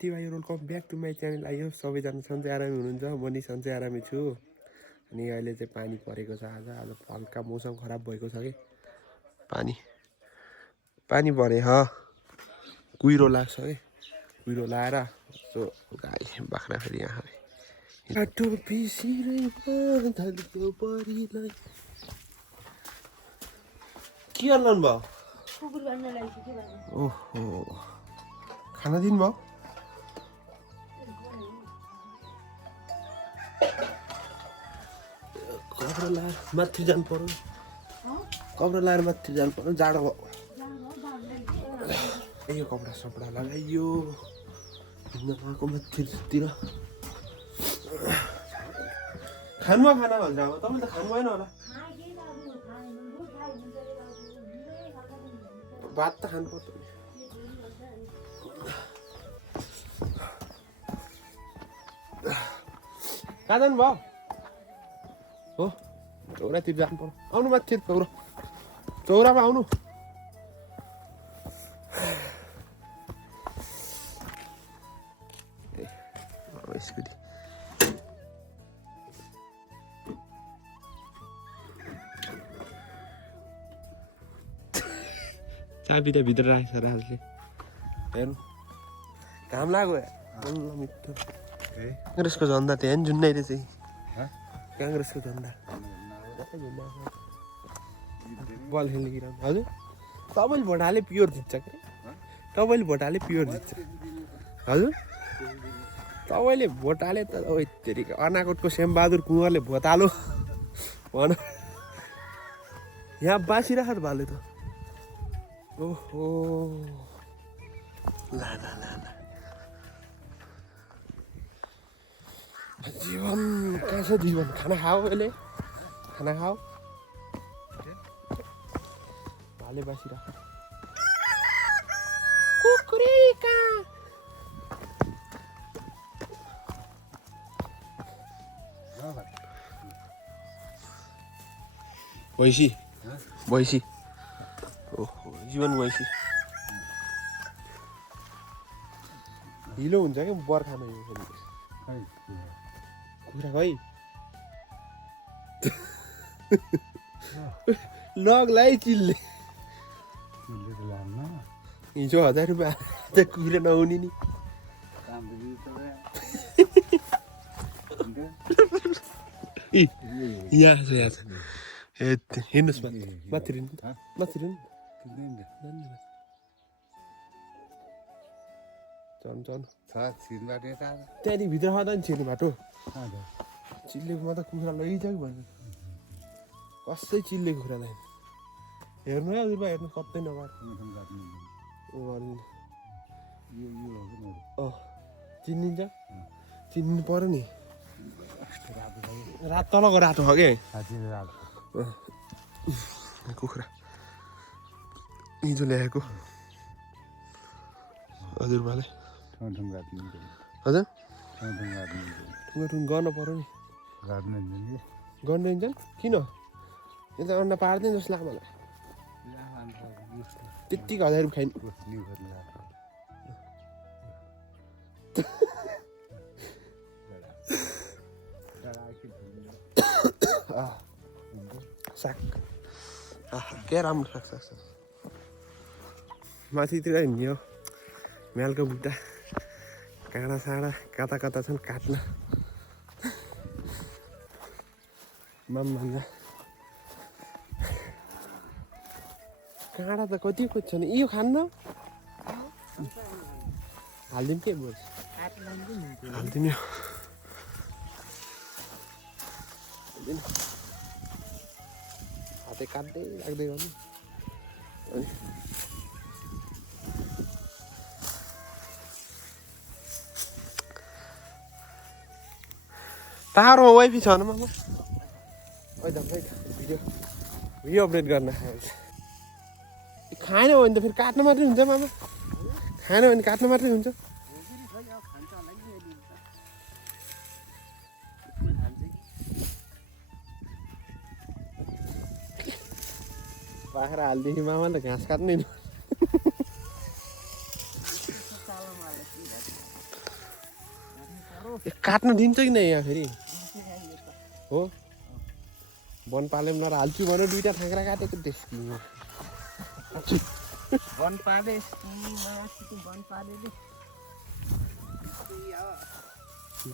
साथीभाइ welcome back to my channel. आइयो सबैजना सन्चै आरामी हुनुहुन्छ, म नि सन्चै आरामी छु। अनि अहिले चाहिँ पानी परेको छ। आज हल्का मौसम खराब भएको छ कि पानी परे कुहिरो लाग्छ कि कुहिरो लाएर यसो गाई बाख्रा फेरि यहाँ बाटो पिसिरहेको परिलाई के गर्नु भयो? ओहो खाना दिनुभयो? कपडा लाएर माथि जानु पर्यो, कपडा लाएर माथि जानु पर्यो, जाडो भयो। यो कपडा सपडा लगाइयो हिँड्नको माथितिर। खानुभयो खाना भनेर अब तपाईँले त खानु भएन होला? भात त खानु पर्छ नि। कहाँ जानु भयो? हो चौरातिर जानु पर्यो। आउनु माथि चौरामा आउनु। स्कुटी चाबी त भित्र राखेछ राजले। हेर्नु घाम लाग्यो। काङ्ग्रेसको झन्डा त्यहाँ जुन्नै रहेछ। काङ्ग्रेसको झन्डा बल खेल्ने। हजुर तपाईँले भोट हाले प्योर जित्छ क्या? तपाईँले भोट हाले प्योर जित्छ? हजुर तपाईँले भोट हाले त तेरिका अनाकोटको श्यामबहादुर कुँवरले भोट हालो भन। यहाँ बाँसिराख भाले त। ओहो ला ला ला ला जीवन कहाँ छ जीवन? खाना खाऊ अहिले, खाना खाऊ। भाले बाँसिराख कुकुरेका। भैँसी भैँसी ओहो जीवन भैँसी हिलो हुन्छ क्या बर्खामा। यो कुखुरा खै लगलाई चिल्ले हिजो 1000 रुपियाँ कुखुरा नहुने नि। यहाँ छ यहाँ छ। हेर्नुहोस् माथि माथि त्यहाँदेखि भित्र खाँदा नि छिर्नु बाटो चिल्लेकोमा त कुखुरा लैजाऊ भन्नु। कसै चिल्ले कुखुरालाई हेर्नु है हजुरबा, हेर्नु कतै नगर चिनिन्छ। चिन्नु पर्यो नि। रात तलको रातो हो क्या कुखुरा हिजो ल्याएको हजुरबाले। हजुर गर्न पर्यो नि। गर्न दिन्छ किन? यो त अन्डा पार्दैन जस्तो लाग्छ मलाई। त्यत्तिको 1000 रुपियाँ खाइ साग के राम्रो साग माथितिर हिँड्यो। म्यालको बुट्टा काँडा साँडा कता कता छन् काट्न माम्मा। काँडा त कति छ नि। यो खान्न हालिदिउँ के बोल्छ हालिदिनु। हातै काट्दै राख्दै गर्नु। पाहाडमा वाइफाई छ न मामा? भिडियो अपडेट गर्न खाएन भने त फेरि काट्नु मात्रै हुन्छ मामा। खाएन भने काट्नु मात्रै हुन्छ। बाख्रा हालिदिएपछि मामाले त घाँस काट्नै काट्न दिन्छ कि नै यहाँ फेरि हो वन पालेमलाई हाल्छु भने दुईटा थाङ्रा काटेको त्यसमा वन पाले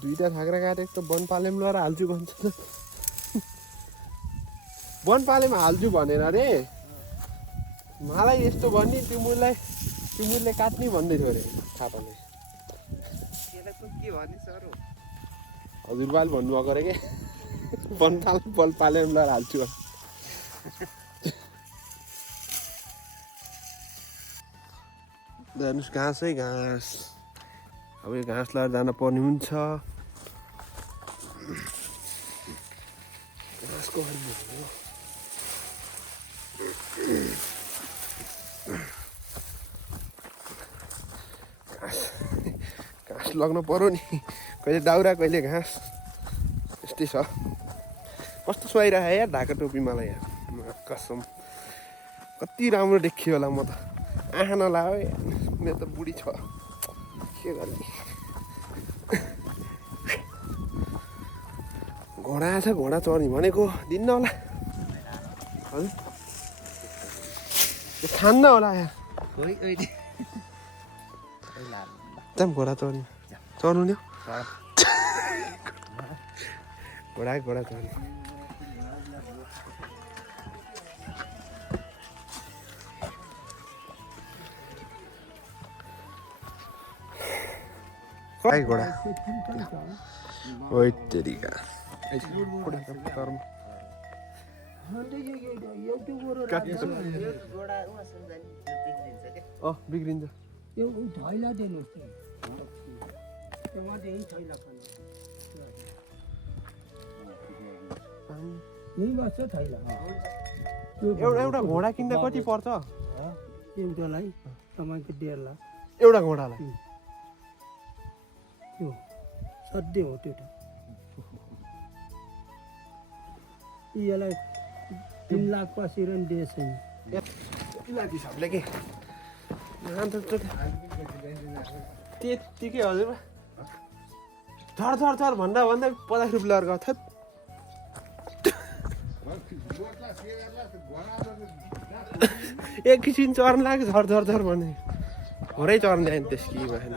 दुईटा थाङ्रा काटेको त वन पालेम लगाएर हाल्छु भन्छ वन पालेमा हाल्छु भनेर अरे मलाई यस्तो भन्ने तिमीलाई काट्ने भन्दै थियो अरे खाटाले हजुरबाल भन्नुभएको अरे के वन पालेम लगाएर हाल्छु हेर्नुहोस् घाँसै घाँस अब यो घाँस लगाएर जान पर्ने हुन्छ घाँसको घाँस लग्न पर्यो नि कहिले दाउरा कहिले घाँस यस्तै छ कस्तो सुहाइरहेको यार ढाका टोपी मलाई यार कसम कति राम्रो देखियो होला म त आँखा नलायो यार मेरो त बुढी छ के गर्ने घोडा छ घोडा चढ्ने भनेको दिन्न होला हजुर खान्न होला यार जाम घोडा चढ्ने चढ्नु नि घोडा चढ्ने घोडा ओइ तेरिका बिग्रिन्छ एउटा घोडा किन्दा कति पर्छ एउटालाई तपाईँको 1.5 लाख एउटा घोडालाई त्यो सधैँ हो त्यो यसलाई 3 लाख पछि र दिएछ हिसाबले के त्यतिकै हजुर झर भन्दा 50 रुपियाँ लगाएर गएको एकैछिन चर्न लाग्यो झर भने घरै चर्न ल्यायो नि त्यस कि भएन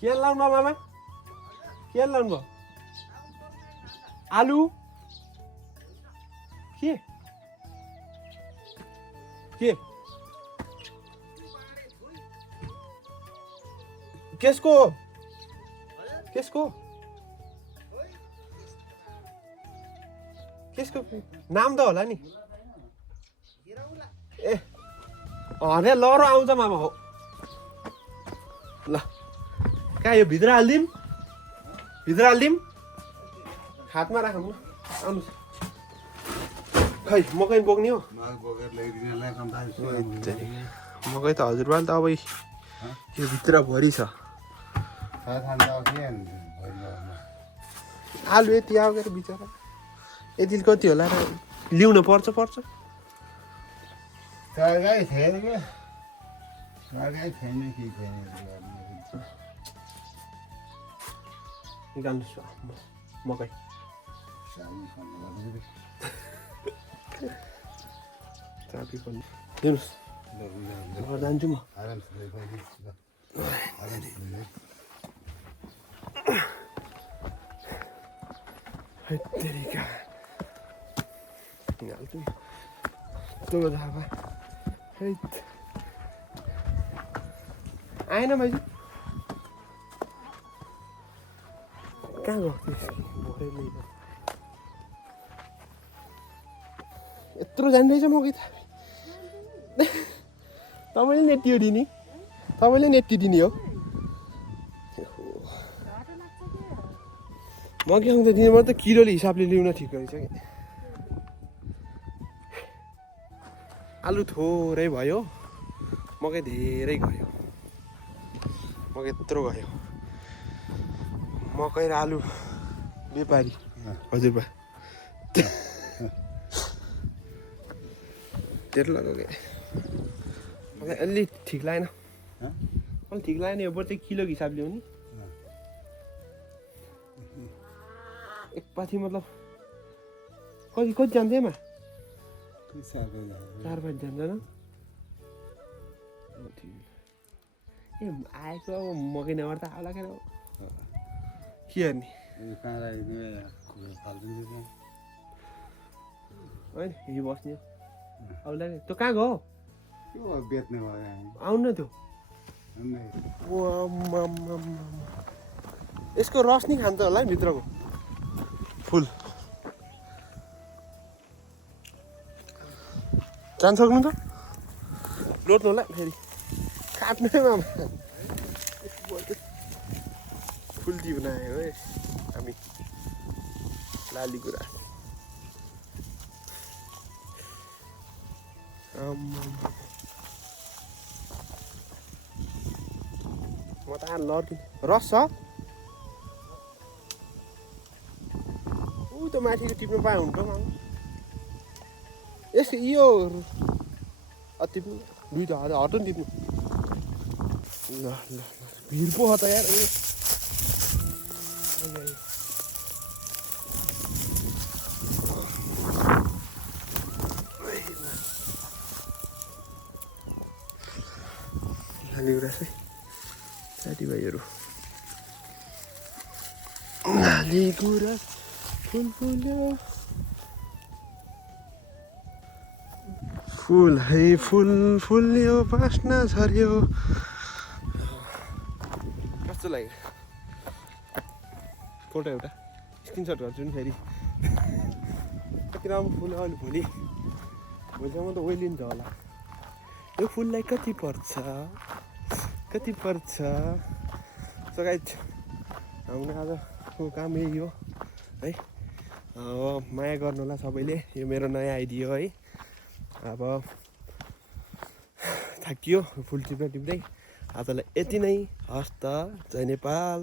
के लाउनु भयो मामा के लाउनु भयो आलु के कसको नाम त होला नि ए अरे लहरो आउँछ मामा हो ल कहाँ यो भित्र हालिदिउँ हातमा राखौँ आउनुहोस् खै मकै बोक्ने हो मकै त हजुरबाल त अब यो भित्रभरि छ आलु यति आएको बिचरा यति कति होला र ल्याउन पर्छ निकाल्नुहोस् मकै चाबी पनि दिनुहोस् जान्छु म आएन भाइ कहाँ गयो यत्रो जान्दैछ म कि तपाईँले नेटियो दिने तपाईँले नेटी दिने हो म के आउँछ दिने म त किलोले हिसाबले ल्याउन ठिक रहेछ कि आलु थोरै भयो मकै धेरै गयो मकै यत्रो गयो मकै र आलु व्यापारी हजुरबा त्यत्रो लगाएको अलि ठिक लागेन हाँ? अलि ठिक लागेन यो बरु किलो हिसाब ल्याउने एक पाथी मतलब कति कति जान्छ एमा 4-5 जान्छ ए आएको अब मकै नगर त आउला क्या के गर्ने होइन यो बस्ने आउला त्यो कहाँ गयो बेच्ने भयो आउनु न त्यो यसको रस नि खान्छ होला है भित्रको फुल जान सक्नु त लोड्नु होला फेरि काट्नुमा फुल टी बनायो है हामी लाली गुराँस म त लड्किन रस छ ऊ त माथिको टिप्नु पाए हुन्छ यस यो टिप्नु दुईवटा हट नि टिप्नु ल ल भिड पो छ त यार लाली गुराँस है साथीभाइहरू लाली गुराँस फुल फुल्यो फुल है फुल फुल्यो बास्ना झऱ्यो कस्तो लाग्यो फोटो एउटा स्क्रिनसट गर्छु नि फेरि कति राम्रो फुल अहिले भोलिसम्म त ओइलिन्छ होला यो फुललाई कति पर्छ सो गाइज हाम्रो आजको काम यही हो है माया गर्नु होला सबैले यो मेरो नयाँ आइडी हो है अब थाकियो फुल टिप्दै आजलाई यति नै हस् त जय नेपाल।